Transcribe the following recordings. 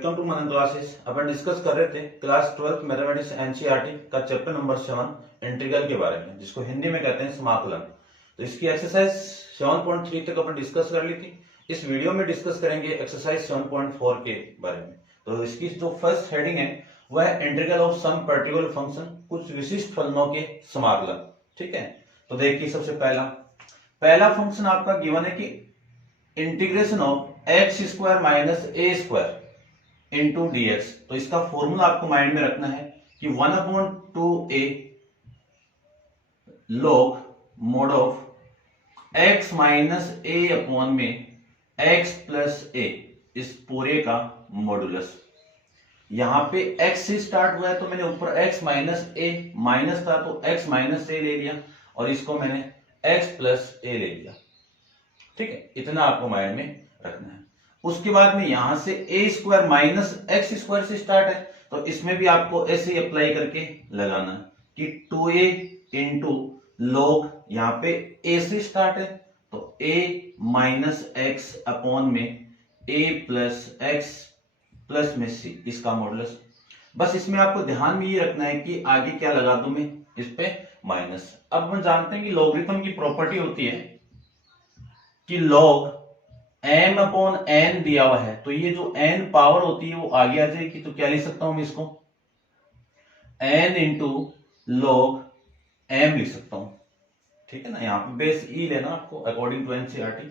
Welcome to Manan classes. अपन discuss कर रहे थे क्लास 12 मैथमेटिक्स एनसीईआरटी का चैप्टर नंबर 7 इंटीग्रल के बारे में, जिसको हिंदी में कहते हैं समाकलन। तो इसकी एक्सरसाइज 7.3 तक अपन डिस्कस कर ली थी। इस वीडियो में डिस्कस करेंगे एक्सरसाइज 7.4 के बारे में। तो इसकी जो फर्स्ट हेडिंग है वह है integral of some particular function, कुछ विशिष्ट फलनों के समाकलन। ठीक है, तो देखिए सबसे पहला फंक्शन आपका गिवन है कि integration of x square minus a square into d x. तो इसका फॉर्मूला आपको माइंड में रखना है कि 1/2a log mod of x minus A upon में एक्स प्लस ए, इस पूरे का मॉडुलस। यहां पे x से स्टार्ट हुआ है तो मैंने ऊपर x माइनस ए, माइनस था तो x माइनस ए ले लिया और इसको मैंने x प्लस ए ले लिया। ठीक है, इतना आपको माइंड में रखना है। उसके बाद में यहां से ए स्क्वायर माइनस एक्स स्क्वायर से स्टार्ट है तो इसमें भी आपको ऐसे ही अप्लाई करके लगाना है कि 2a इंटू लॉग, यहां पे a से स्टार्ट है तो a माइनस एक्स अपॉन में a प्लस एक्स प्लस में c, इसका मॉडुलस। बस इसमें आपको ध्यान में ये रखना है कि आगे क्या लगा दूं मैं, इस पे माइनस। अब हम जानते हैं कि लॉगरिथम की प्रॉपर्टी होती है कि log m अपॉन n दिया हुआ है तो ये जो n पावर होती है वो आगे आ जाएगी। तो क्या लिख सकता हूं मैं इसको, n इंटू लॉग m लिख सकता हूं। ठीक है ना, यहां पे बेस e लेना आपको अकॉर्डिंग टू एनसीईआरटी।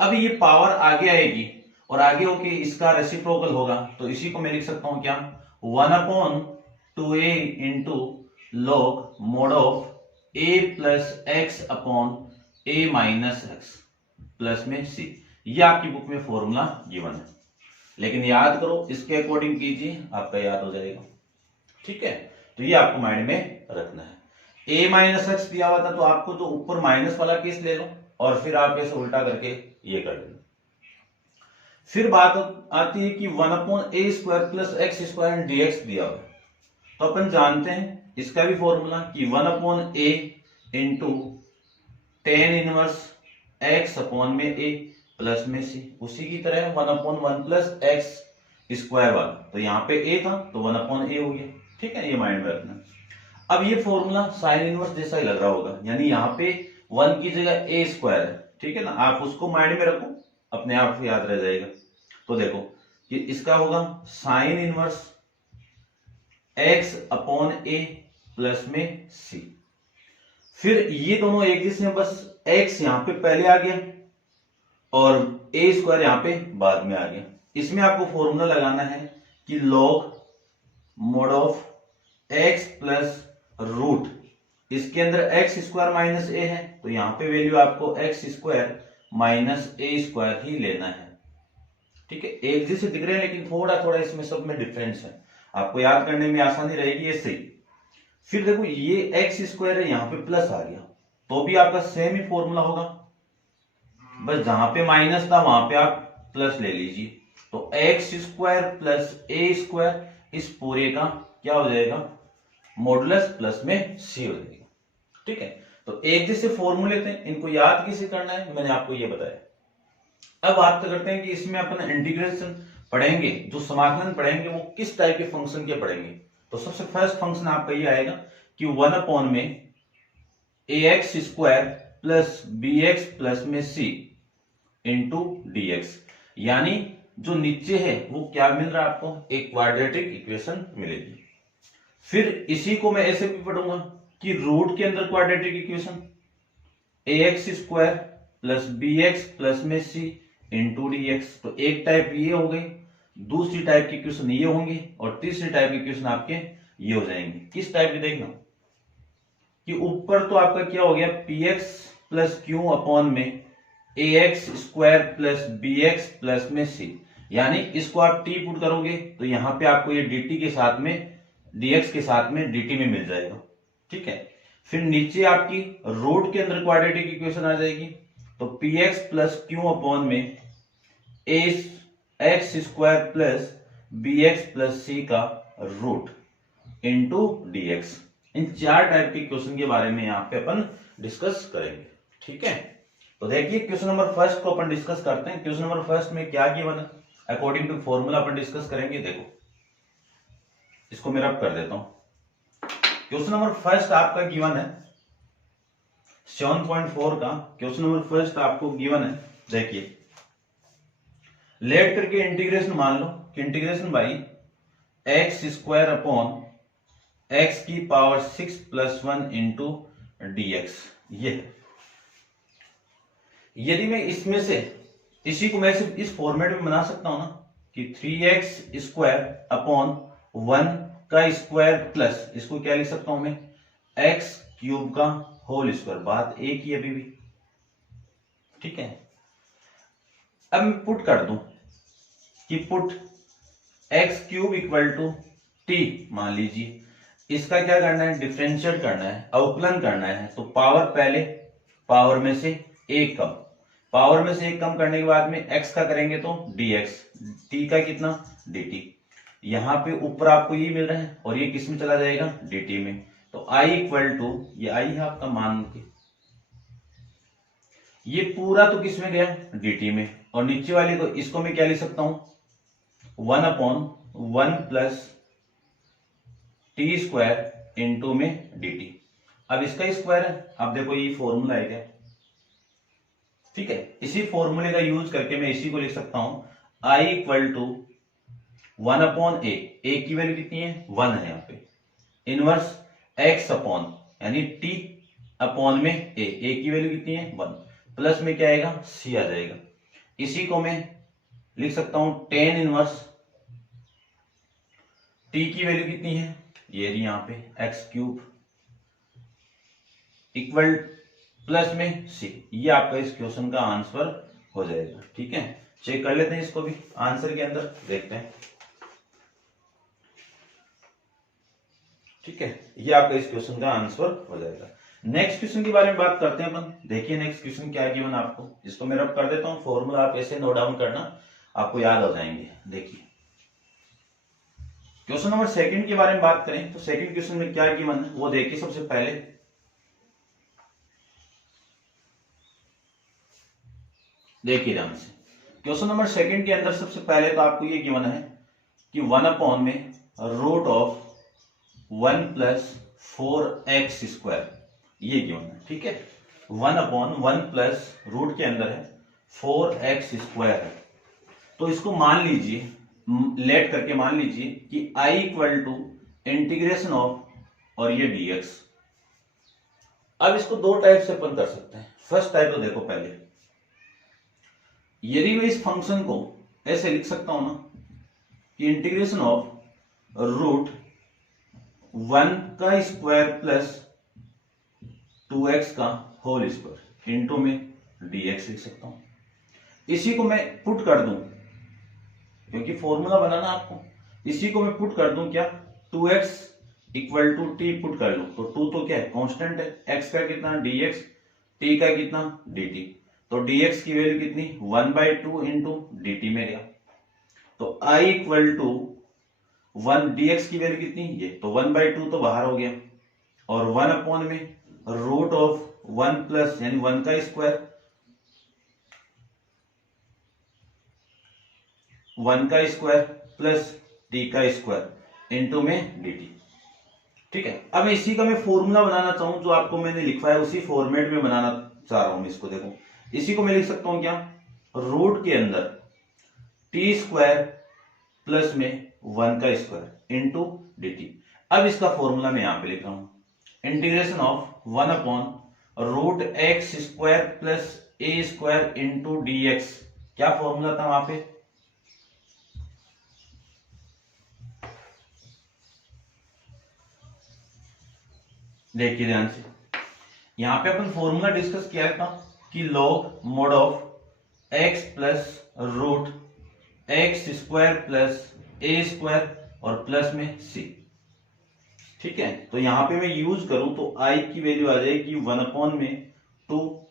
अब ये पावर आगे आएगी और आगे होके इसका रेसिप्रोकल होगा तो इसी को मैं लिख सकता हूं क्या, 1/2a into log mode of a plus x upon a minus x plus में c। ये आपकी बुक में फॉर्मूला गिवन है, लेकिन याद करो इसके अकॉर्डिंग कीजिए, आपका याद हो जाएगा। ठीक है, तो ये आपको माइंड में रखना है। a माइनस एक्स दिया हुआ था तो आपको जो ऊपर माइनस वाला केस ले लो और फिर आप ऐसे उल्टा करके ये कर लेना। फिर बात आती है कि 1/a square plus x square D x दिया हुआ है तो अपन जानते हैं इसका भी फॉर्मूला कि 1/a into tan inverse x upon में a प्लस में c। उसी की तरह 1/1 प्लस एक्स स्क्वायर वाला, तो यहाँ पे a था तो 1/a हो गया। ठीक है, ये माइंड में रखना। अब ये फॉर्मूला साइन इनवर्स जैसा ही लग रहा होगा, यानी यहाँ पे 1 की जगह a स्क्वायर है। ठीक है ना, आप उसको माइंड में रखो, अपने आप याद रह जाएगा। तो देखो कि इसका होगा sign inverse x upon a plus में c। फिर ये दोनों एक जैसे हैं, बस x यहां पे पहले आ गया और a स्क्वायर यहां पे बाद में आ गया। इसमें आपको फॉर्मूला लगाना है कि log mod of x plus root, इसके अंदर x स्क्वायर माइनस a है तो यहां पे वैल्यू आपको x square minus a square ही लेना है। ठीक है, एक जैसे दिख रहे हैं लेकिन थोड़ा थोड़ा इसमें सब में डिफरेंस है, आपको याद करने में आसानी रहेगी ऐसे ही। फिर देखो ये एक्स स्क्वायर है, यहाँ पे प्लस आ गया तो भी आपका सेम ही फॉर्मूला होगा, बस जहां पे माइनस था वहां पे आप प्लस ले लीजिए। तो एक्स स्क्वायर प्लस ए स्क्वायर, इस पूरे का क्या हो जाएगा, मॉडुलस प्लस में सी हो जाएगा। ठीक है, तो एक जैसे फॉर्मूले थे, इनको याद कैसे करना है मैंने आपको ये बताया। अब बात करते हैं कि इसमें अपन इंटीग्रेशन पढ़ेंगे, जो समाकलन पढ़ेंगे वो किस टाइप के फंक्शन के पढ़ेंगे। तो सबसे फर्स्ट फंक्शन आपका ये आएगा कि 1/में ax square plus bx plus में c इंटू डी एक्स, यानी जो नीचे है वो क्या मिल रहा है आपको, एक क्वाड्रेटिक इक्वेशन मिलेगी। फिर इसी को मैं ऐसे भी पढ़ूंगा कि रूट के अंदर quadratic equation ax square plus bx plus में c इंटू डी एक्स। तो एक टाइप ये हो गई, दूसरी टाइप की इक्वेशन ये होंगी और तीसरी टाइप की इक्वेशन आपके ये हो जाएंगे। किस टाइप की, देखना कि ऊपर तो आपका क्या हो गया, px प्लस क्यू अपॉन में ax square plus bx plus में c, यानी इसको आप t पुट करोगे तो यहां पे आपको ये dt के साथ में dx के साथ में dt में मिल जाएगा। ठीक है, फिर नीचे आपकी रूट के अंदर क्वाड्रेटिक इक्वेशन आ जाएगी तो px प्लस क्यू अपॉन में x square plus bx plus c का रूट इंटू dx। इन चार टाइप के क्वेश्चन के बारे में यहाँ पे अपन डिस्कस करेंगे। ठीक है, तो देखिए क्वेश्चन नंबर फर्स्ट को अपन डिस्कस करते हैं। क्वेश्चन नंबर फर्स्ट में क्या गिवन है, अकॉर्डिंग टू फॉर्मूला अपन डिस्कस करेंगे। देखो इसको मैं रब कर देता हूं। क्वेश्चन नंबर फर्स्ट आपका गिवन है 7.4 का। क्वेश्चन नंबर फर्स्ट आपको गिवन है, देखिए लेट करके इंटीग्रेशन मान लो कि integration by x square upon x की पावर 6 + 1 इंटू dx। ये यदि मैं इसमें से इसी को मैं सिर्फ इस फॉर्मेट में बना सकता हूं ना कि 3x² अपॉन 1 का स्क्वायर प्लस इसको क्या लिख सकता हूं मैं x³ का होल स्क्वायर। बात एक ही अभी भी, ठीक है। अब मैं पुट कर दूं कि put x³ equal to t मान लीजिए, इसका क्या करना है, डिफरेंशिएट करना है, अवकलन करना है। तो पावर पहले पावर में से एक कम, पावर में से एक कम करने के बाद में x का करेंगे तो dx, t का कितना dt। यहां पे ऊपर आपको ये मिल रहा है और ये किस में चला जाएगा dt में। तो i इक्वल टू ये i है आपका मान के, ये पूरा तो किस में गया dt में, और नीचे वाले को इसको मैं क्या लिख सकता हूं 1/1 प्लस टी स्क्वायर इंटू में dt। अब इसका स्क्वायर है, अब देखो ये फॉर्मूला है क्या, ठीक है। इसी फॉर्मूले का यूज करके मैं इसी को लिख सकता हूं i equal to 1/a। a की वैल्यू कितनी है 1 है यहाँ पे, इनवर्स x अपॉन यानी t अपॉन में a की वैल्यू कितनी है 1, प्लस में क्या आएगा c आ जाएगा। इसी को मैं लिख सकता हूं tan इनवर्स t की वैल्यू कितनी है ये रही यहाँ पे x³ इक्वल प्लस में c। ये आपका इस क्वेश्चन का आंसर हो जाएगा, ठीक है। चेक कर लेते हैं इसको भी, आंसर के अंदर देखते हैं, ठीक है। ये आपका इस क्वेश्चन का आंसर हो जाएगा। नेक्स्ट क्वेश्चन के बारे में बात करते हैं अपन। देखिए नेक्स्ट क्वेश्चन क्या है गिवन आपको, इसको मैं रब कर देता हूं, फॉर्मूला आप ऐसे नोट डाउन करना, आपको याद हो जाएंगे। देखिए क्वेश्चन नंबर सेकंड के बारे में बात करें तो सेकंड क्वेश्चन में क्या गिवन है वो देखिए। सबसे पहले देखिए ध्यान से, क्वेश्चन नंबर सेकंड के अंदर सबसे पहले तो आपको ये गिवन है कि 1/में √1 + 4x², ये गिवन है, ठीक है। 1/1 प्लस रूट के अंदर है 4x² है। तो इसको मान लीजिए, लेट करके मान लीजिए कि i equal to integration of और ये dx। अब इसको दो टाइप से अपन कर सकते हैं। फर्स्ट टाइप तो देखो पहले, यदि मैं इस फंक्शन को ऐसे लिख सकता हूं ना कि इंटीग्रेशन ऑफ √1 का स्क्वायर प्लस 2x का होल स्क्वायर इंटू में dx लिख सकता हूं। इसी को मैं पुट कर दूं, क्योंकि फॉर्मूला बनाना आपको, इसी को मैं पुट कर दूं क्या 2x equal to t put कर लूं तो 2 तो क्या है कांस्टेंट है, x का कितना dx, t का कितना dt। तो dx की वैल्यू कितनी 1/2 इंटू dt में गया। तो i इक्वल टू 1, dx की वैल्यू कितनी ये तो 1/2 तो बाहर हो गया, और 1 में √1 प्लस यानी 1 का स्क्वायर, 1 का स्क्वायर प्लस t का स्क्वायर इंटू में dt, ठीक है। अब मैं इसी का मैं फॉर्मूला बनाना चाहूं जो आपको मैंने लिखा है उसी फॉर्मेट में बनाना चाह रहा हूं इसको। देखो इसी को मैं लिख सकता हूं क्या रूट के अंदर t² प्लस में 1 का स्क्वायर इंटू dt। अब इसका फॉर्मूला मैं यहां पे लिख रहा हूं integration of 1/√x² plus a² into dx। क्या फॉर्मूला था वहां पे देखिए ध्यान से, यहां पे अपन फॉर्मूला डिस्कस किया था कि log mode of x plus √x² plus a² और प्लस में c, ठीक है। तो यहां पे मैं यूज करूं तो i की वैल्यू आ जाएगी 1/2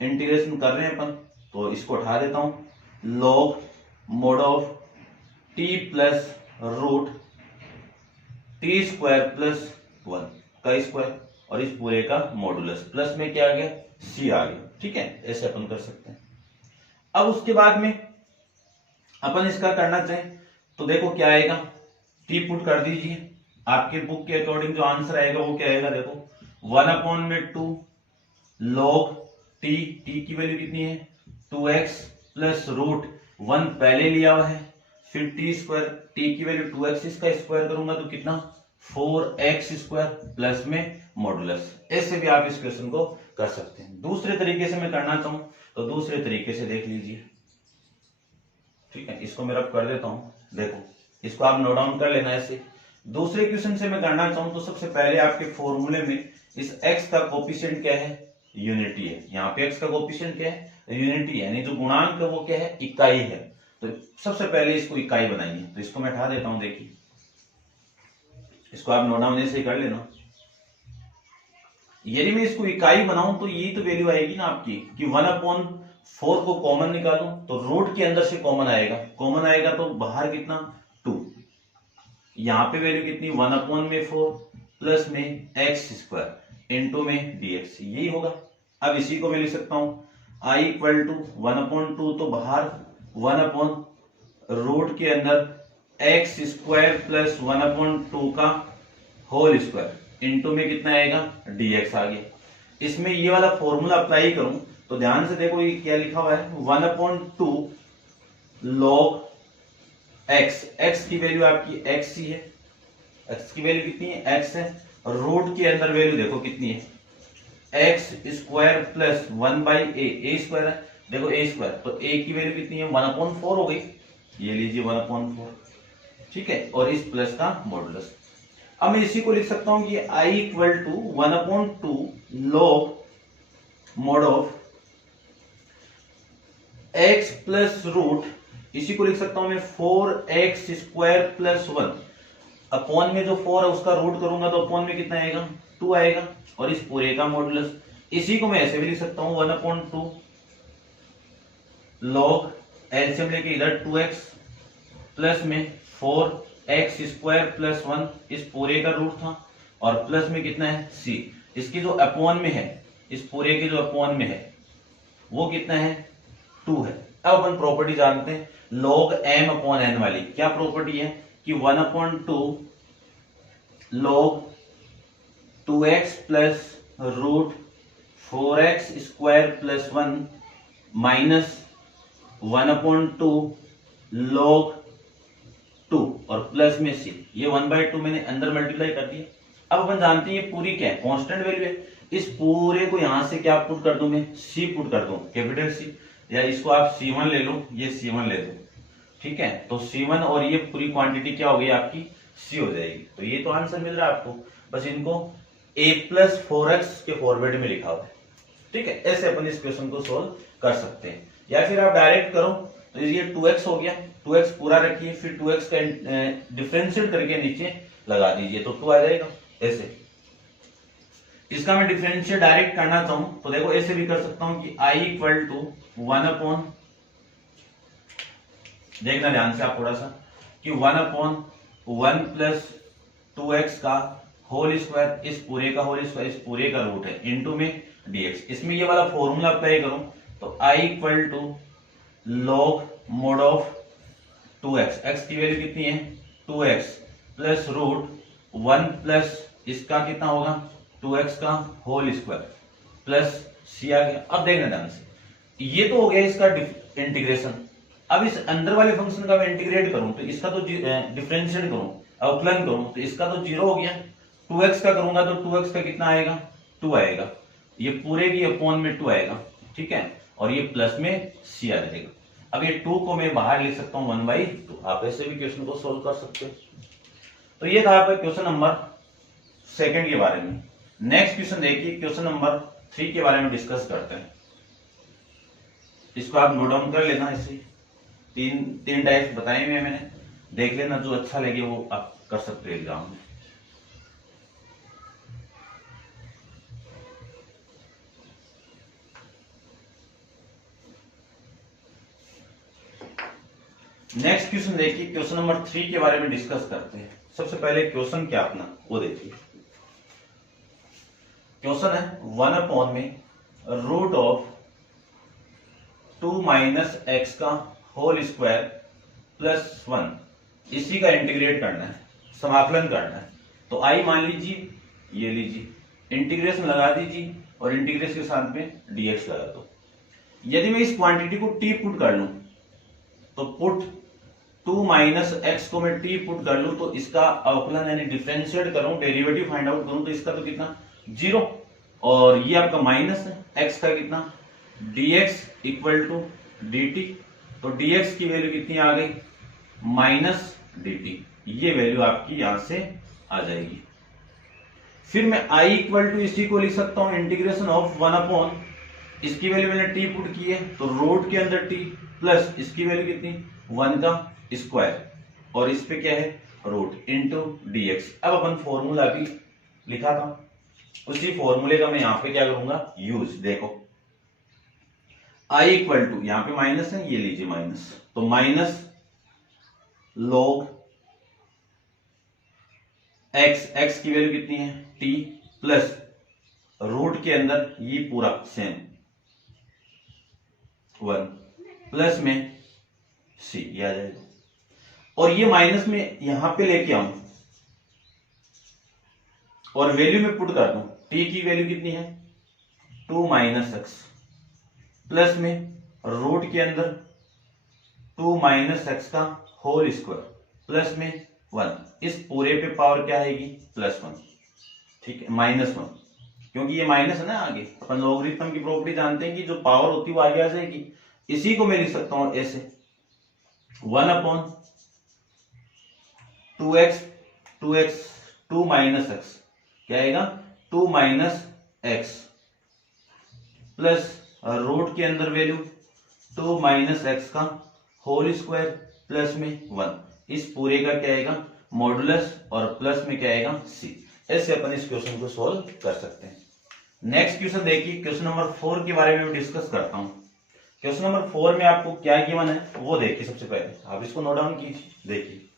इंटीग्रेशन कर रहे हैं अपन, तो इसको उठा देता हूं log mode of t plus √t² plus 1 का स्क्वायर और इस पूरे का मॉडुलस, प्लस में क्या आ गया c आ गया, ठीक है। ऐसे अपन कर सकते हैं। अब उसके बाद में अपन इसका करना चाहें तो देखो क्या आएगा, टी पुट कर दीजिए, आपके बुक के अकॉर्डिंग जो आंसर आएगा वो क्या आएगा, देखो 1/2 log टी, टी की वैल्यू कितनी है 2x प्लस रूट 1 पहले लिया हुआ है, फिर टी स्क्वायर, टी की वैल्यू 2x, इसका स्क्वायर करूंगा तो कितना 4x स्क्वायर प्लस में मॉडुलस। ऐसे भी आप इस क्वेश्चन को कर सकते हैं। दूसरे तरीके से मैं करना चाहूं तो दूसरे तरीके से देख लीजिए, ठीक है, इसको मैं रब कर देता हूं, देखो इसको आप नोट डाउन कर लेना ऐसे। दूसरे क्वेश्चन से मैं करना चाहूं तो सबसे पहले आपके फॉर्मूले में इस x का कोफिशिएंट क्या है, यूनिटी है। यहाँ पे x का कोफिशिएंट क्या है, यूनिटी है, यानी जो गुणांक है वो क्या है, इकाई है। तो सबसे पहले इसको इकाई बनाइए, तो इसको मैं हटा देता हूं, देखिए इसको आप नोट डाउन ऐसे कर लेना। यदि मैं इसको इकाई बनाऊं तो यही तो वैल्यू आएगी ना आपकी कि 1/4 को कॉमन निकालूं तो रूट के अंदर से कॉमन आएगा, कॉमन आएगा तो बाहर कितना 2, यहां पे वैल्यू कितनी 1/4 प्लस में x स्क्वायर इंटू में dx, यही होगा। अब इसी को मैं लिख सकता हूं I इक्वल टू 1/2 तो बाहर 1/रूट के अंदर x स्क्वायर प्लस 1/2 का होल स्क्वायर इंटू में कितना आएगा dx आ गया। इसमें ये वाला फॉर्मूला अप्लाई करूं तो ध्यान से देखो ये क्या लिखा हुआ है 1/2 log x, x की वैल्यू आपकी x ही है, x की वैल्यू कितनी है x है, और रूट के अंदर वैल्यू देखो कितनी है x square plus 1/a square है, देखो a स्क्वायर तो a की वैल्यू कितनी है 1/4 हो गई, ये लीजिए 1/4, ठीक है, और इस प्लस का मॉडुलस। अब मैं इसी को लिख सकता हूं कि I equal to 1/2 log mod of x plus root, इसी को लिख सकता हूं मैं 4x स्क्वायर प्लस 1, अपॉन में जो 4 है उसका रूट करूंगा तो अपॉन में कितना आएगा 2 आएगा, और इस पूरे का मॉडुलस। इसी को मैं ऐसे भी लिख सकता हूं 1/2 log एलसीएम लेके इधर 2x प्लस में 4x स्क्वायर प्लस 1, इस पूरे का रूट था, और प्लस में कितना है c, इसकी जो अपॉन में है, इस पूरे के जो अपॉन में है वो कितना है 2 है। अब अपन प्रॉपर्टी जानते हैं log m/n वाली, क्या प्रॉपर्टी है कि 1/2 log 2x plus root 4x square plus 1 minus 1/2 log 2 और प्लस में c, ये 1/2 मैंने अंदर मल्टीप्लाई कर दिया। अब अपन जानते हैं ये पूरी क्या है, कांस्टेंट वैल्यू है, इस पूरे को यहां से क्या पुट कर दूं मैं, c पुट कर दूं, कैपिटल C, या इसको आप C1 ले लो, ये C1 ले लो, ठीक है, तो C1 और ये पूरी क्वांटिटी क्या हो गई आपकी C हो जाएगी। तो ये तो आंसर मिल रहा है आपको, बस इनको a प्लस 4x के फॉरवर्ड में लिखा हुआ है, ठीक है। ऐसे अपन इस क्वेश्चन को सोल्व कर सकते हैं, या फिर आप डायरेक्ट करो तो ये 2x हो गया, 2x पूरा रखिए, फिर 2x का डिफरेंशिएट करके नीचे लगा दीजिए तो 2 आ जाएगा। ऐसे इसका मैं डिफरेंशिएट डायरेक्ट करना चाहूं तो देखो ऐसे भी कर सकता हूं कि I इक्वल टू 1/, देखना ध्यान से आप थोड़ा सा, कि 1/1 प्लस 2x का होल स्क्वायर, इस पूरे का होल स्क्वायर, इस पूरे का रूट है, इंटू में dx। इसमें ये वाला फॉर्मूला अप्लाई करूं तो I equal to log mod of 2x, x की वैल्यू कितनी है 2x प्लस रूट 1 प्लस इसका कितना होगा 2x का होल स्क्वायर प्लस c आ गया। अब देखना ध्यान से, ये तो हो गया इसका इंटीग्रेशन। अब इस अंदर वाले फंक्शन का मैं इंटीग्रेट करूं तो इसका तो डिफरेंशिएट करूं, अवकलन करूं तो इसका तो 0 हो गया, 2x का करूंगा तो 2x का कितना आएगा 2 आएगा, ये पूरे की अपॉन में 2 आएगा, ठीक है, और ये प्लस में c आ जाएगा। अब ये 2 को मैं बाहर लिख सकता हूं 1/2, आप ऐसे भी क्वेश्चन को सोल्व कर सकते हैं। तो ये था आपका क्वेश्चन नंबर 2 के बारे में। नेक्स्ट क्वेश्चन देखिए, क्वेश्चन नंबर 3 के बारे में डिस्कस करते हैं। इसको आप नोट डाउन कर लेना, ऐसे तीन टाइप्स बताए हुए मैंने, देख लेना, जो अच्छा लगे वो आप कर सकते हैं एग्जाम में। नेक्स्ट क्वेश्चन देखिए, क्वेश्चन नंबर 3 के बारे में डिस्कस करते हैं। सबसे पहले क्वेश्चन क्या अपना वो देखिए, क्वेश्चन है 1/, में रूट ऑफ 2 - x का होल स्क्वायर प्लस 1, इसी का इंटीग्रेट करना है, समाकलन करना है। तो आई मान लीजिए, ये लीजिए, इंटीग्रेशन लगा दीजिए और इंटीग्रेशन के साथ में dx लगा दो। यदि मैं इस क्वांटिटी को t पुट कर लूं तो पुट 2 माइनस एक्स को मैं t पुट कर लूं तो इसका अवकलन यानी डिफरेंशिएट करूं, डेरिवेटिव फाइंड आउट करूं तो इसका तो कितना 0, और ये आपका माइनस है, x का कितना dx इक्वल टू dt। तो dx की वैल्यू कितनी आ गई माइनस dt, ये वैल्यू आपकी यहां से आ जाएगी। फिर मैं i इक्वल टू इसी को लिख सकता हूं इंटीग्रेशन ऑफ 1 अपॉन, इसकी वैल्यू मैंने t पुट की है तो रूट के अंदर t प्लस इसकी वैल्यू कितनी 1 का स्क्वायर और इस पे क्या है रूट इंटू dx। अब अपन फॉर्मूला भी लिखा था, उसी फॉर्मूले का मैं यहां पे क्या करूंगा यूज। देखो i इक्वल टू, यहां पे माइनस है, ये लीजिए माइनस, तो माइनस log x की वैल्यू कितनी है t प्लस रूट के अंदर ये पूरा सेम 1 प्लस में c, ये आ जाएगा। और ये माइनस में यहां पे लेके आऊं और वैल्यू में पुट कर दूं, t की वैल्यू कितनी है 2 माइनस एक्स प्लस में रूट के अंदर 2 माइनस एक्स का होल स्क्वायर प्लस में 1, इस पूरे पे पावर क्या आएगी प्लस 1, ठीक है, माइनस 1, क्योंकि ये माइनस है ना आगे, अपन लॉगरिथम की प्रॉपर्टी जानते हैं कि जो पावर होती है वो आगे आ जाएगी। इसी को मैं लिख सकता हूं ऐसे 1 अपॉन 2 माइनस एक्स, क्या आएगा 2 माइनस एक्स प्लस रूट के अंदर वैल्यू 2 माइनस एक्स का होल स्क्वायर प्लस में 1, इस पूरे का क्या आएगा मॉडुलस और प्लस में क्या आएगा c। ऐसे अपन इस क्वेश्चन को सोल्व कर सकते हैं। नेक्स्ट क्वेश्चन देखिए, क्वेश्चन नंबर 4 के बारे में डिस्कस करता हूं। क्वेश्चन नंबर 4 में आपको क्या गिवन है वो देखिए, सबसे पहले आप इसको नोट डाउन कीजिए। देखिए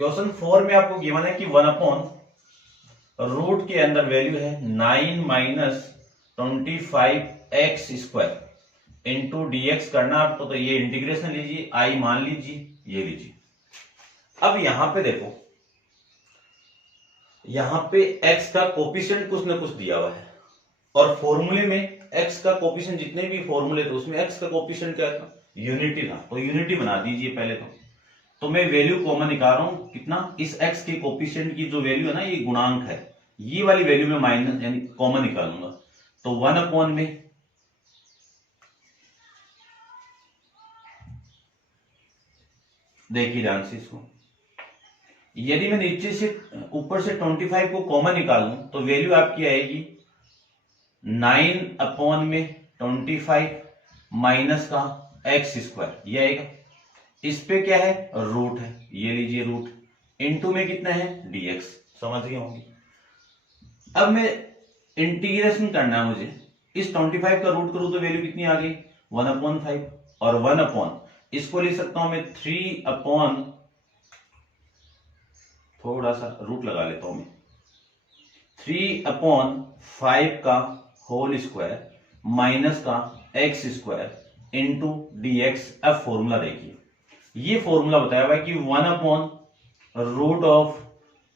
क्वेश्चन 4 में आपको गिवन है कि 1 अपॉन रूट के अंदर वैल्यू है 9 minus 25x square into dx करना आपको, तो ये इंटीग्रेशन लीजिए, i मान लीजिए, ये लीजिए। अब यहां पे देखो, यहां पे x का कोफिशिएंट कुछ ना कुछ दिया हुआ है और फॉर्मूले में x का कोफिशिएंट जितने भी फॉर्मूले थे उसमें x का कोफिशिएंट क्या था यूनिटी था, तो यूनिटी बना दीजिए पहले तो मैं वैल्यू कॉमन निकाल रहा हूं कितना, इस x के कोफिशिएंट की जो वैल्यू है ना ये गुणांक है, ये वाली वैल्यू में माइनस यानी कॉमन निकालूंगा। तो 1 अपॉन में देखिए ध्यान से इसको, यदि मैं नीचे से ऊपर से 25 को कॉमन निकालूं तो वैल्यू आपकी आएगी 9 अपॉन में 25 माइनस का एक्स स्क्वायर, ये आएगा। इस पे क्या है रूट है, ये लीजिए रूट, इनटू में कितना है dx, समझ गए होंगे। अब मैं इंटीग्रेशन करना है मुझे, इस 25 का रूट करूं तो वैल्यू कितनी आ गई 1/5 और 1 अपॉन इसको लिख सकता हूं मैं 3 अपॉन, थोड़ा सा रूट लगा लेता हूं मैं, 3/5 का होल स्क्वायर माइनस का एक्स स्क्वायर इंटू dx। अब फॉर्मूला देखिए, ये फॉर्मूला बताया हुआ है कि 1 upon root of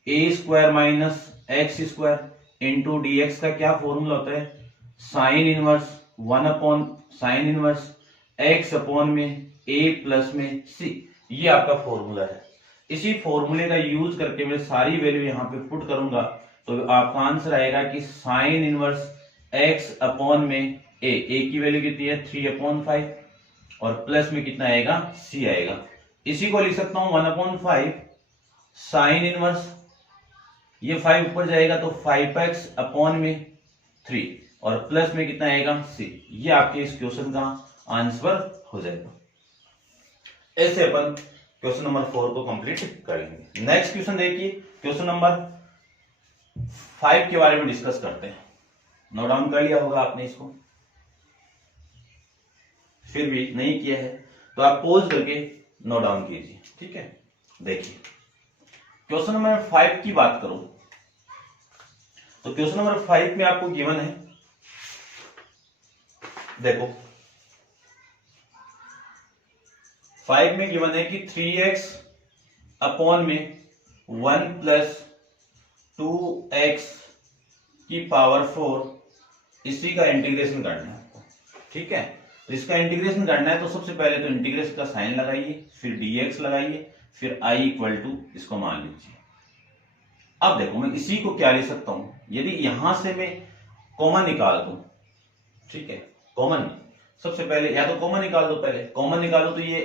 a square minus x square into dx का क्या फॉर्मूला होता है sine inverse 1 upon sine inverse x upon में a प्लस में c, ये आपका फॉर्मूला है। इसी फॉर्मूले का यूज करके मैं सारी वैल्यू यहां पे पुट करूंगा तो आपका आंसर आएगा कि साइन इनवर्स x अपॉन में a की वैल्यू कितनी है 3/5 और प्लस में कितना आएगा c आएगा। इसी को लिख सकता हूं 1/5 साइन इनवर्स, ये 5 ऊपर जाएगा तो 5x अपॉन में 3 और प्लस में कितना आएगा c, ये आपके इस क्वेश्चन का आंसर हो जाएगा। ऐसे अपन क्वेश्चन नंबर 4 को कंप्लीट कर लेंगे। नेक्स्ट क्वेश्चन देखिए, क्वेश्चन नंबर 5 के बारे में डिस्कस करते हैं। नोट डाउन कर लिया होगा आपने इसको, फिर भी नहीं किया है तो आप पॉज करके नोट डाउन कीजिए, ठीक है। देखिए क्वेश्चन नंबर 5 की बात करूं तो क्वेश्चन नंबर 5 में आपको गिवन है, देखो 5 में गिवन है कि 3x अपॉन में 1 प्लस 2x की पावर 4 इसी का इंटीग्रेशन करना है आपको। ठीक है, तो इसका इंटीग्रेशन करना है तो सबसे पहले तो इंटीग्रेशन का साइन लगाइए, फिर dx लगाइए, फिर i इक्वल टू इसको मान लीजिए। अब देखो मैं इसी को क्या ले सकता हूं, यदि यहां से मैं कॉमन निकाल दूं, ठीक है, कॉमन सबसे पहले या तो कॉमन निकाल दो, पहले कॉमन निकालो तो ये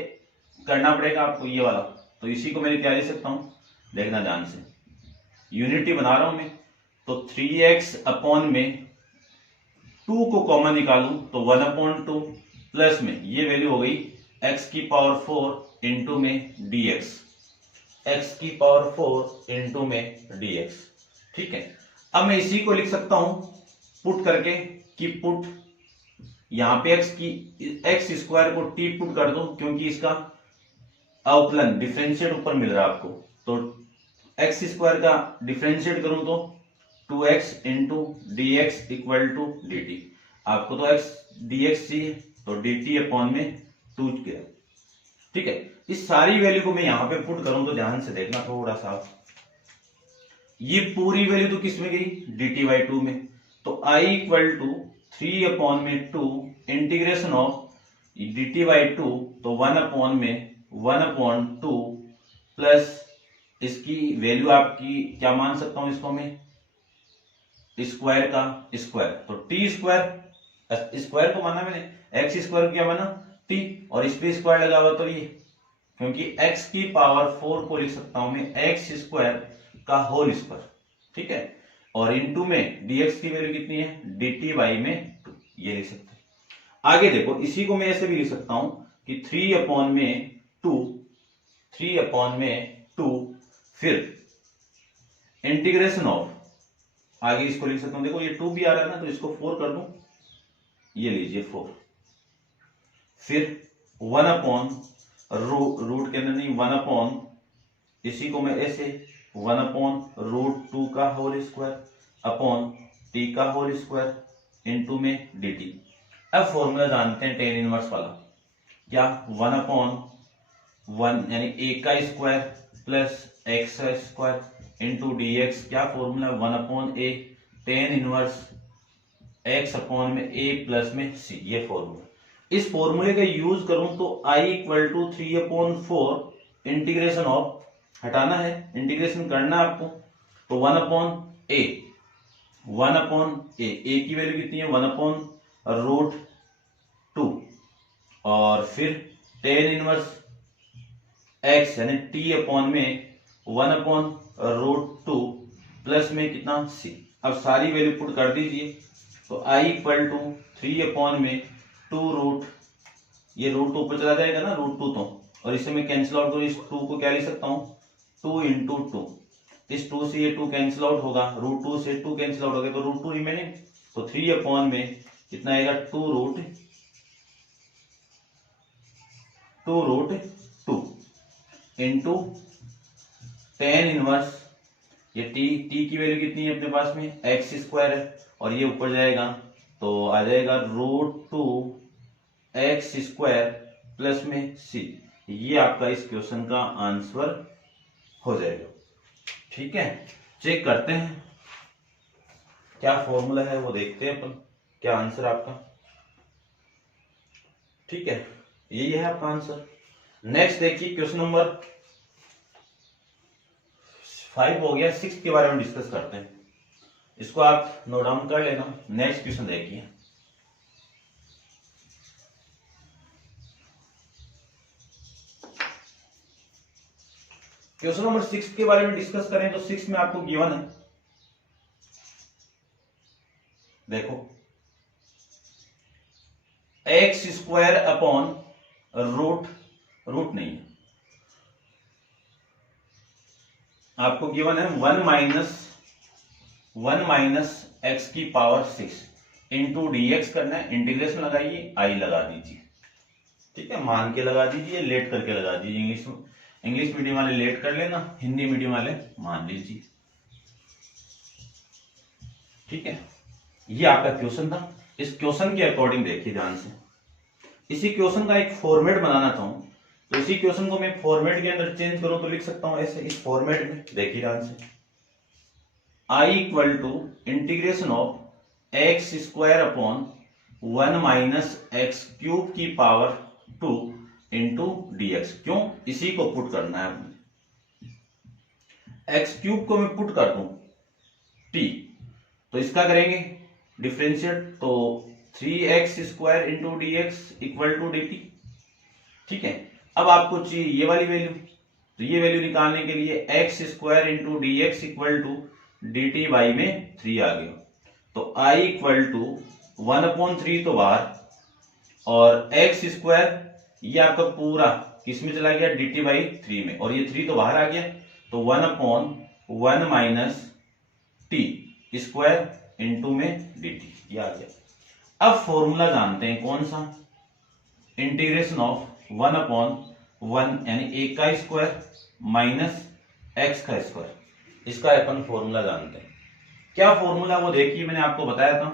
करना पड़ेगा आपको ये वाला, तो इसी को मैं क्या ले सकता हूं, देखना ध्यान से, यूनिटी बना रहा हूं मैं, तो 3x अपॉन में 2 को कॉमन निकालूं तो 1 अपॉन 2 प्लस में ये वैल्यू हो गई x की पावर 4 इंटू में dx, x की पावर 4 इंटू में dx। ठीक है, अब मैं इसी को लिख सकता हूं पुट करके कि पुट यहां पे x स्क्वायर को t पुट कर दो, क्योंकि इसका अवकलन डिफरेंशिएट ऊपर मिल रहा है आपको, तो x स्क्वायर का डिफरेंशिएट करूं तो 2x into d x equal to d t, आपको तो x dx चाहिए तो dt अपॉन में 2 किया। ठीक है, इस सारी वैल्यू को मैं यहां पे पुट करूं तो ध्यान से देखना थोड़ा सा, ये पूरी वैल्यू तो किस में गई, dt बाई 2 में, तो i इक्वल टू 3 अपॉन में 2 इंटीग्रेशन ऑफ dt बाई 2, तो 1 अपॉन में 1 अपॉन 2 प्लस इसकी वैल्यू आपकी क्या मान सकता हूं इसको मैं, स्क्वायर का स्क्वायर, तो टी स्क्वायर को माना मैंने, एक्स स्क्वायर क्या माना टी, और इस पे स्क्वायर लगा हुआ तो ये, क्योंकि x की पावर 4 को लिख सकता हूं मैं एक्स स्क्वायर का होल स्क्वायर। ठीक है, और इनटू में dx की वैल्यू कितनी है, dt बाई में 2, ये लिख सकते हैं। आगे देखो इसी को मैं ऐसे भी लिख सकता हूं कि 3 अपॉन में 2 फिर इंटीग्रेशन ऑफ, आगे इसको लिख सकता हूं, देखो ये 2 भी आ रहा है ना, तो इसको 4 कर दूं, ये लीजिए 4, फिर 1 अपॉन रूट के अंदर नहीं 1 अपॉन, इसी को मैं ऐसे 1 अपॉन रूट 2 का होल स्क्वायर अपॉन टी का होल स्क्वायर इंटू में dt। अब फॉर्मूला जानते हैं टेन इनवर्स वाला, क्या 1 अपॉन 1 यानी a का स्क्वायर प्लस x का स्क्वायर इंटू dx, क्या formula 1 upon a tan inverse x upon में a प्लस में c, ये फॉर्मूला। इस फॉर्मूले का यूज करूं तो i equal to 3 upon 4 integration of, हटाना है इंटीग्रेशन करना है आपको, तो 1 अपॉन a की वैल्यू कितनी है 1 अपॉन रूट 2, और फिर टेन इनवर्स x यानी t अपॉन में 1 अपॉन रूट 2 प्लस में कितना c। अब सारी वैल्यू पुट कर दीजिए, तो i इक्वल टू 3 अपॉन में 2 रूट, ये रूट 2 ऊपर चला जाएगा ना रूट 2 तो, और इसे मैं कैंसिल आउट करूं, इस 2 को क्या लिख सकता हूं 2 इंटू 2, इस 2 से ये 2 कैंसिल आउट होगा, रूट 2 से 2 कैंसिल आउट हो गया तो रूट 2 रिमेनिंग, तो 3 अपॉन में कितना आएगा 2 रूट 2 इंटू टेन इनवर्स, ये t की वैल्यू कितनी है अपने पास में x स्क्वायर है, और ये ऊपर जाएगा तो आ जाएगा रूट 2 एक्स स्क्वायर प्लस में c, ये आपका इस क्वेश्चन का आंसर हो जाएगा। ठीक है, चेक करते हैं क्या फॉर्मूला है वो देखते हैं अपन, क्या आंसर आपका। ठीक है, यही है आपका आंसर। नेक्स्ट देखिए क्वेश्चन नंबर 5 हो गया, 6 के बारे में डिस्कस करते हैं, इसको आप नोट डाउन कर लेना। नेक्स्ट क्वेश्चन देखिए, क्वेश्चन नंबर 6 के बारे में डिस्कस करें तो 6 में आपको गिवन है, देखो एक्स स्क्वायर अपॉन रूट नहीं है, आपको गिवन है 1 माइनस एक्स की पावर 6 इंटू dx करना है, इंटीग्रेशन लगाइए, आई लगा दीजिए। ठीक है, मान के लगा दीजिए, लेट करके लगा दीजिए, इंग्लिश मीडियम वाले लेट कर लेना, हिंदी मीडियम वाले मान लीजिए। ठीक है, ये आपका क्वेश्चन था। इस क्वेश्चन के अकॉर्डिंग देखिए ध्यान से, इसी क्वेश्चन का एक फॉर्मेट बनाना चाहूं तो इसी क्वेश्चन को मैं फॉर्मेट के अंदर चेंज करूं तो लिख सकता हूं ऐसे, इस फॉर्मेट में। देखिए ध्यान से, I equal to integration of x square upon 1 minus x cube की पावर 2 इंटू dx। क्यों? इसी को पुट करना है हमें। एक्स क्यूब को मैं पुट कर दूं t, तो इसका करेंगे डिफरेंशिएट, तो 3x square into dx equal to dt। ठीक है, अब आपको चाहिए ये वाली वैल्यू, तो ये वैल्यू निकालने के लिए x square into d x equal to d t by में 3 आ गया। तो आई इक्वल टू 1/3 तो बाहर, और एक्स स्क्वायर ये आपका पूरा किस में चला गया, डी टी बाई 3 में, और ये 3 तो बाहर आ गया, तो 1/1 माइनस टी स्क्वायर इंटू में डी टी, ये आ गया। अब फॉर्मूला जानते हैं कौन सा, इंटीग्रेशन ऑफ 1/1 यानी एक का स्क्वायर माइनस एक्स का स्क्वायर, इसका अपन फॉर्मूला जानते हैं। क्या फॉर्मूला वो देखिए, मैंने आपको बताया था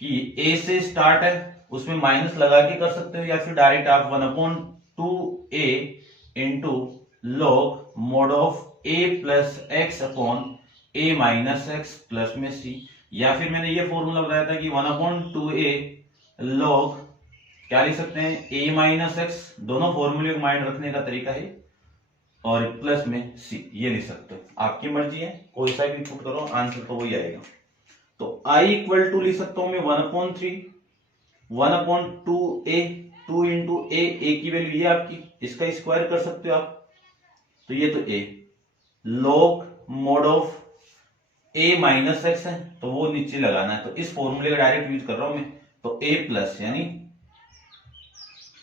कि ए से स्टार्ट है, उसमें माइनस लगा के कर सकते हो, या फिर डायरेक्ट आप 1/2a into log mode of a plus x upon a minus x plus में c, या फिर मैंने ये फॉर्मूला बताया था कि 1/2a लॉग क्या लिख सकते हैं, a माइनस एक्स, दोनों फॉर्मूले को माइंड रखने का तरीका है, और प्लस में c, ये लिख सकते हो, आपकी मर्जी है, कोई सा भी पुट करो, आंसर तो वही आएगा। तो i इक्वल टू लिख सकता हूं मैं 1/3, 1/2a, 2 इंटू a की वैल्यू ये आपकी, इसका स्क्वायर कर सकते हो आप, तो ये तो a log mod of a minus x है, तो वो नीचे लगाना है, तो इस फॉर्मूले का डायरेक्ट यूज कर रहा हूं मैं, तो a प्लस यानी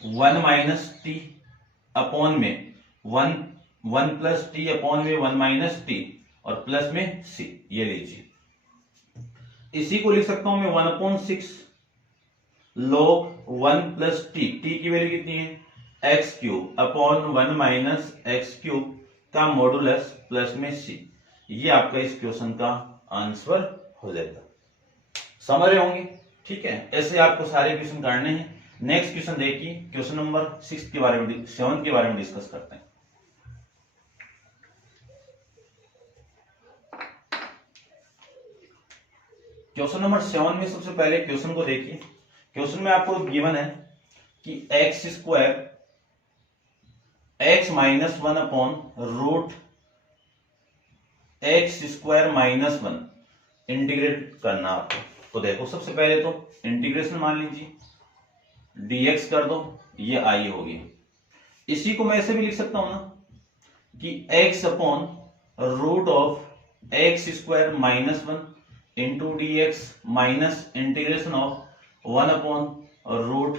1 माइनस टी अपॉन में 1 प्लस टी अपॉन में 1 माइनस टी, और प्लस में c, ये लीजिए। इसी को लिख सकता हूं मैं 1/6 log 1 प्लस टी, टी की वैल्यू कितनी है, x cube upon 1 minus x cube का मॉडुलस प्लस में c, ये आपका इस क्वेश्चन का आंसर हो जाएगा। समझ रहे होंगे? ठीक है, ऐसे आपको सारे क्वेश्चन करने हैं। नेक्स्ट क्वेश्चन देखिए, क्वेश्चन नंबर 6 के बारे में, 7 के बारे में डिस्कस करते हैं। क्वेश्चन नंबर 7 में सबसे पहले क्वेश्चन को देखिए। क्वेश्चन में आपको गिवन है कि x square x minus 1 upon root x square minus 1 integrate करना आपको। तो देखो सबसे पहले तो इंटीग्रेशन मान लीजिए, dx कर दो, ये आई हो गया। इसी को मैं ऐसे भी लिख सकता हूं ना कि x upon root of x square minus 1 into d x minus integration of 1 upon root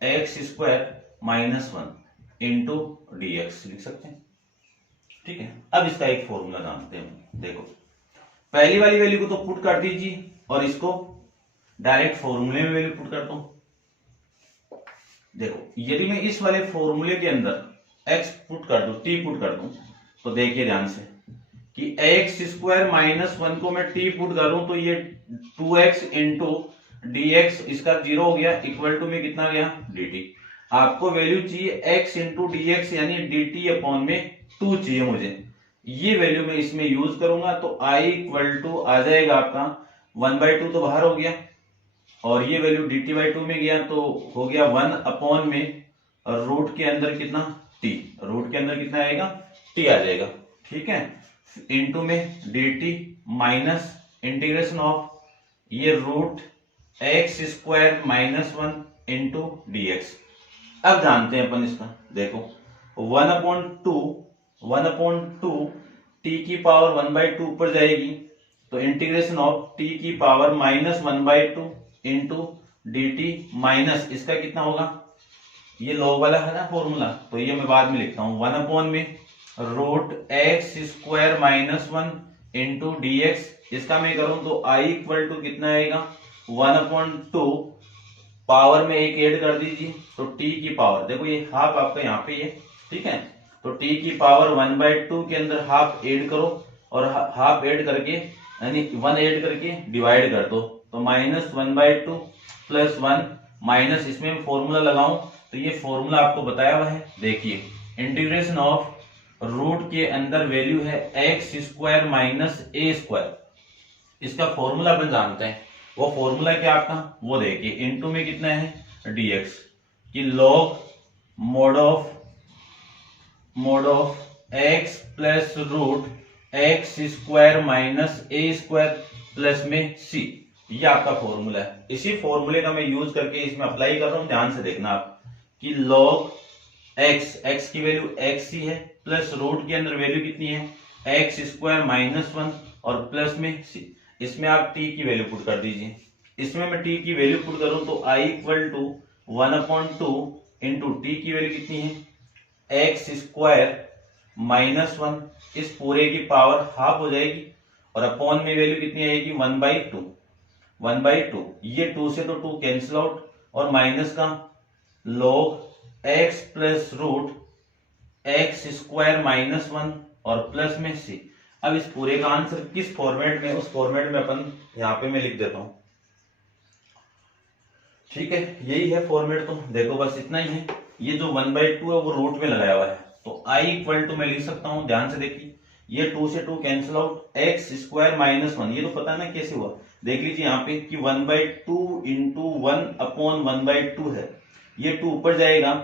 x square minus 1 into d x लिख सकते हैं। ठीक है, अब इसका एक फॉर्मूला जानते हैं। देखो पहली वाली वैल्यू को तो पुट कर दीजिए, और इसको डायरेक्ट फॉर्मूले में वैल्यू पुट करता हूं। देखो यदि मैं इस वाले फॉर्मूले के अंदर x पुट कर दूं, t पुट कर दूं, तो देखिए ध्यान से कि एक्स स्क्वायर माइनस 1 को मैं t पुट करूं तो ये 2x इंटू डी एक्स, इसका 0 हो गया, इक्वल टू में कितना गया, dt। आपको वैल्यू चाहिए x इंटू डी एक्स यानी dt अपॉन में 2 चाहिए मुझे, ये वैल्यू मैं इसमें यूज करूंगा, तो i इक्वल टू आ जाएगा आपका 1/2 तो बाहर हो गया, और ये वैल्यू dt/2 में गया, तो हो गया 1 अपॉन में रूट के अंदर कितना, t, रूट के अंदर कितना आएगा, t आ जाएगा। ठीक है, इंटू में dt माइनस इंटीग्रेशन ऑफ ये root x square minus 1 into d x. अब जानते हैं अपन इसका, देखो 1/2 t की पावर 1/2 ऊपर जाएगी, तो इंटीग्रेशन ऑफ t की power minus 1/2 into D T minus इसका कितना होगा, ये लॉग वाला है ना फॉर्मूला, तो ये मैं बाद में लिखता हूं, 1 अपॉन में root x square minus 1 into d x, इसका मैं करूं तो i इक्वल टू कितना आएगा, 1/2 पावर में एक ऐड कर दीजिए, तो t की पावर, देखो ये हाफ आपका यहाँ पे है, ठीक है, तो t की पावर 1/2 के अंदर हाफ ऐड करो, और हाफ ऐड करके यानी 1 ऐड करके डिवाइड कर दो, तो माइनस 1/2 प्लस 1 माइनस, इसमें फॉर्मूला लगाऊं तो ये फॉर्मूला आपको बताया हुआ है, देखिए इंटीग्रेशन ऑफ रूट के अंदर वैल्यू है x square minus a square, इसका फॉर्मूला अपन जानते हैं। वो फॉर्मूला क्या आपका, वो देखिए इनटू में कितना है dx कि log mod of x plus root x square minus a square plus में c, ये आपका फॉर्मूला है। इसी फॉर्मूले का मैं यूज करके इसमें अप्लाई कर रहा हूं, ध्यान से देखना आप कि log x की वैल्यू x ही है प्लस रूट के अंदर वैल्यू कितनी है एक्स स्क्वायर माइनस 1 और प्लस में c, इसमें आप t की वैल्यू पुट कर दीजिए। इसमें मैं t की वैल्यू पुट करूं तो i equal to 1/2 into t की वैल्यू कितनी है एक्स स्क्वायर माइनस 1, इस पूरे की पावर हाफ हो जाएगी और अपॉन में वैल्यू कितनी आएगी 1/2, ये 2 से तो 2 कैंसिल आउट और माइनस का log x plus root x square minus 1 और प्लस में c। अब इस पूरे का आंसर किस फॉर्मेट में, उस फॉर्मेट में अपन यहां पे मैं लिख देता हूं, ठीक है, यही है फॉर्मेट। तो देखो बस इतना ही है, ये जो 1/2 है वो रूट में लगाया हुआ है, तो i इक्वल टू मैं लिख सकता हूं, ध्यान से देखिए ये 2 से 2 cancel out x square minus 1, ये तो पता ना कैसे हुआ, देख लीजिए यहाँ पे कि 1/2 इंटू 1/1/2 है, ये 2 ऊपर जाएगा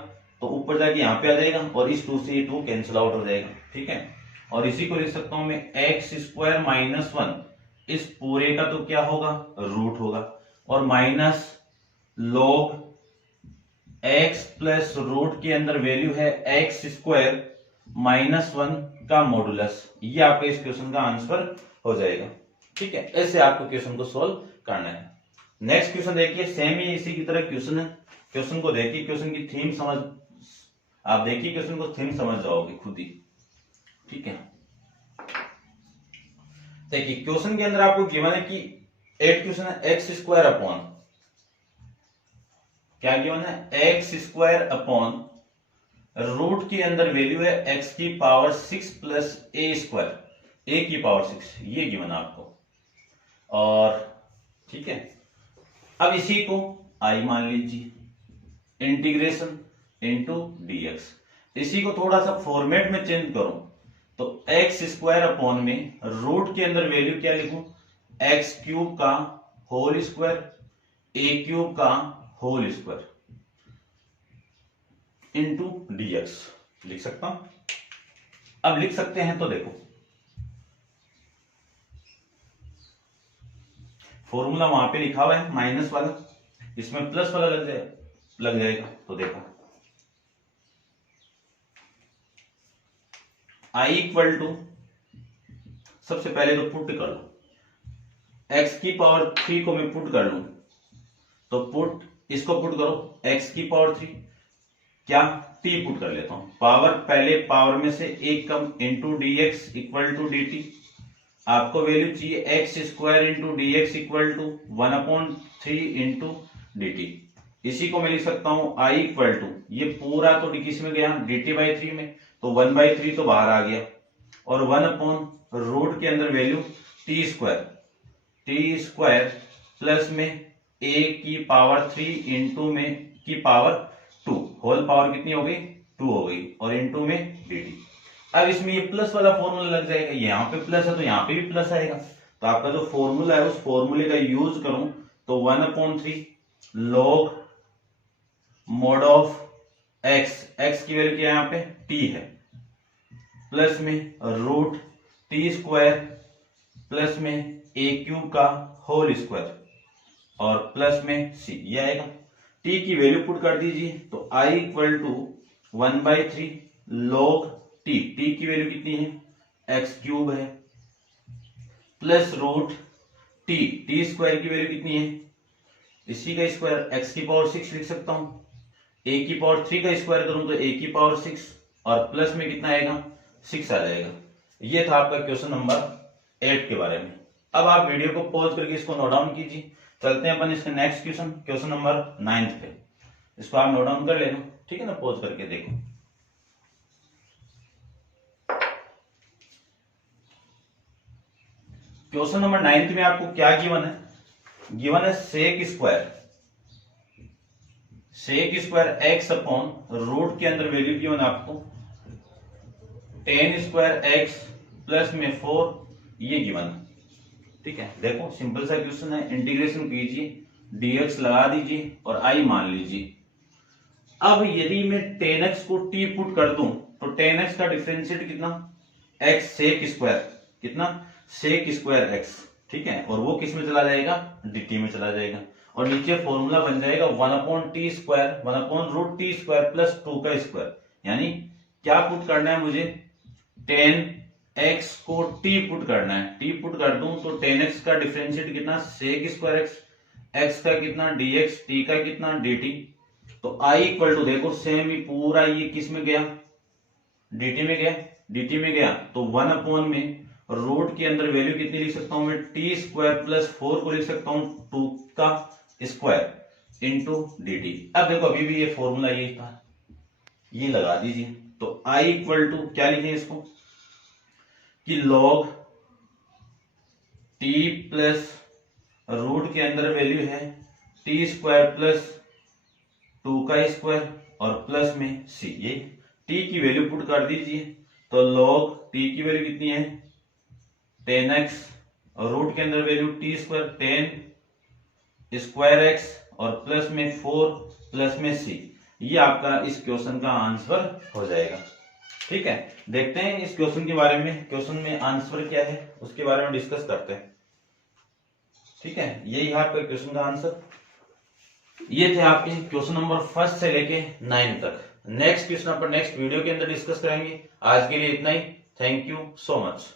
तो ऊपर जाके यहाँ पे आ जाएगा और इस 2 से ये 2 कैंसिल आउट हो जाएगा, ठीक है। और इसी को लिख सकता हूं मैं एक्स स्क्वायर माइनस 1, इस पूरे का तो क्या होगा रूट होगा और minus log x plus root के अंदर वैल्यू है एक्स स्क्वायर माइनस 1 का मॉडुलस, ये आपका इस क्वेश्चन का आंसर हो जाएगा, ठीक है। ऐसे आपको क्वेश्चन को सॉल्व करना है। नेक्स्ट क्वेश्चन देखिए, सेम ही इसी की तरह क्वेश्चन है। क्वेश्चन को देखिए, क्वेश्चन की थीम समझ, आप देखिए क्वेश्चन को थीम समझ जाओगे खुद ही, ठीक है। देखिए क्वेश्चन के अंदर आपको गिवन है कि 8 क्वेश्चन है एक्स स्क्वायर अपॉन, क्या गिवन है एक्स स्क्वायर अपॉन रूट के अंदर वैल्यू है एक्स की पावर 6 प्लस ए स्क्वायर, ए की पावर 6, ये गिवन आपको, और ठीक है। अब इसी को आई मान लीजिए, इंटीग्रेशन इनटू dx, इसी को थोड़ा सा फॉर्मेट में चेंज करूं तो एक्स स्क्वायर अपॉन में रूट के अंदर वैल्यू क्या लिखूं एक्स क्यूब का होल स्क्वायर ए क्यूब का होल स्क्वायर इंटू dx लिख सकता हूं। अब लिख सकते हैं तो देखो फॉर्मूला वहां पे लिखा हुआ है माइनस वाला, इसमें प्लस वाला लग जाएगा, तो देखो i इक्वल टू, सबसे पहले तो पुट कर लो, x की पावर 3 को मैं पुट कर लूं तो पुट, इसको पुट करो x की पावर 3, क्या t पुट कर लेता हूं, पावर पहले पावर में से एक कम into dx equal to dt, आपको वैल्यू चाहिए x square into d x equal to 1/3 into dt, इसी को मैं लिख सकता हूं i इक्वल टू, ये पूरा तो किस में गया dt/3 में, तो 1/3 तो बाहर आ गया और 1/रूट के अंदर वैल्यू t स्क्वायर प्लस में a की पावर 3 इंटू में की पावर 2, होल पावर कितनी हो गई 2 हो गई और इंटू में dt। अब इसमें ये प्लस वाला फॉर्मूला लग जाएगा, यहाँ पे प्लस है तो यहाँ पे भी प्लस आएगा, तो आपका जो फॉर्मूला है उस फॉर्मूले का यूज करूं तो 1/3 log मोड ऑफ x की वैल्यू क्या है यहाँ पे t है, प्लस में रूट t स्क्वायर प्लस में a क्यूब का होल स्क्वायर और प्लस में c, ये आएगा। t की वैल्यू पुट कर दीजिए तो i equal to 1/3 log t की वैल्यू कितनी है x क्यूब है प्लस रूट t स्क्वायर की वैल्यू कितनी है, इसी का स्क्वायर x की पावर 6 लिख सकता हूं, a की पावर 3 का स्क्वायर करूं तो a की पावर 6 और प्लस में कितना आएगा 6 आ जाएगा। ये था आपका क्वेश्चन नंबर 8 के बारे में। अब आप वीडियो को पॉज करके इसको नोट डाउन कीजिए, चलते हैं अपन इसके नेक्स्ट क्वेश्चन नंबर 9 पे, इसको आप नोट डाउन कर लेना, ठीक है ना, पॉज करके देखो। क्वेश्चन नंबर 9 में आपको क्या गिवन है, गिवन है sec square x upon root के अंदर वैल्यू गिवन आपको टेन स्क्वायर एक्स प्लस में 4 ये गिवन। ठीक है, देखो सिंपल सा क्वेश्चन है, इंटीग्रेशन कीजिए, dx लगा दीजिए और i मान लीजिए। अब यदि मैं 10x को t पुट कर दूं तो 10x का डिफरेंशिएट कितना, x सेक स्क्वायर, कितना सेक स्क्वायर x। ठीक है, और वो किस में चला जाएगा, dt में चला जाएगा, और नीचे फॉर्मूला बन जाएगा 1/t square 1/√t square plus 2 का स्क्वायर। यानी क्या पुट करना है मुझे, 10x को t पुट करना है, t पुट कर दूं तो 10x का डिफरेंशिएट कितना, सेक स्क्वायर x का कितना dx, t का कितना dt। तो i इक्वल टू देखो सेम ही पूरा ये किस में गया, dt में गया, dt में गया तो 1 में रूट के अंदर वैल्यू कितनी लिख सकता हूं मैं, टी स्क्वायर प्लस 4 को लिख सकता हूं 2 का स्क्वायर इंटू dt। अब देखो अभी भी ये फॉर्मूला यही था, ये लगा दीजिए। तो i इक्वल टू क्या लिखे इसको कि लॉग t प्लस रूट के अंदर वैल्यू है टी स्क्वायर प्लस 2 का स्क्वायर और प्लस में c, ये t की वैल्यू पुट कर दीजिए। तो log t की वैल्यू कितनी है 10x और रूट के अंदर value t square 10 square x और प्लस में 4 प्लस में c, ये आपका इस क्वेश्चन का आंसर हो जाएगा। ठीक है, देखते हैं इस क्वेश्चन के बारे में, क्वेश्चन में आंसर क्या है उसके बारे में डिस्कस करते हैं। ठीक है, यही है आपका क्वेश्चन का आंसर। ये थे आपके क्वेश्चन नंबर 1 से लेके 9 तक। नेक्स्ट क्वेश्चन पर नेक्स्ट वीडियो के अंदर डिस्कस करेंगे। आज के लिए इतना ही। Thank you so much.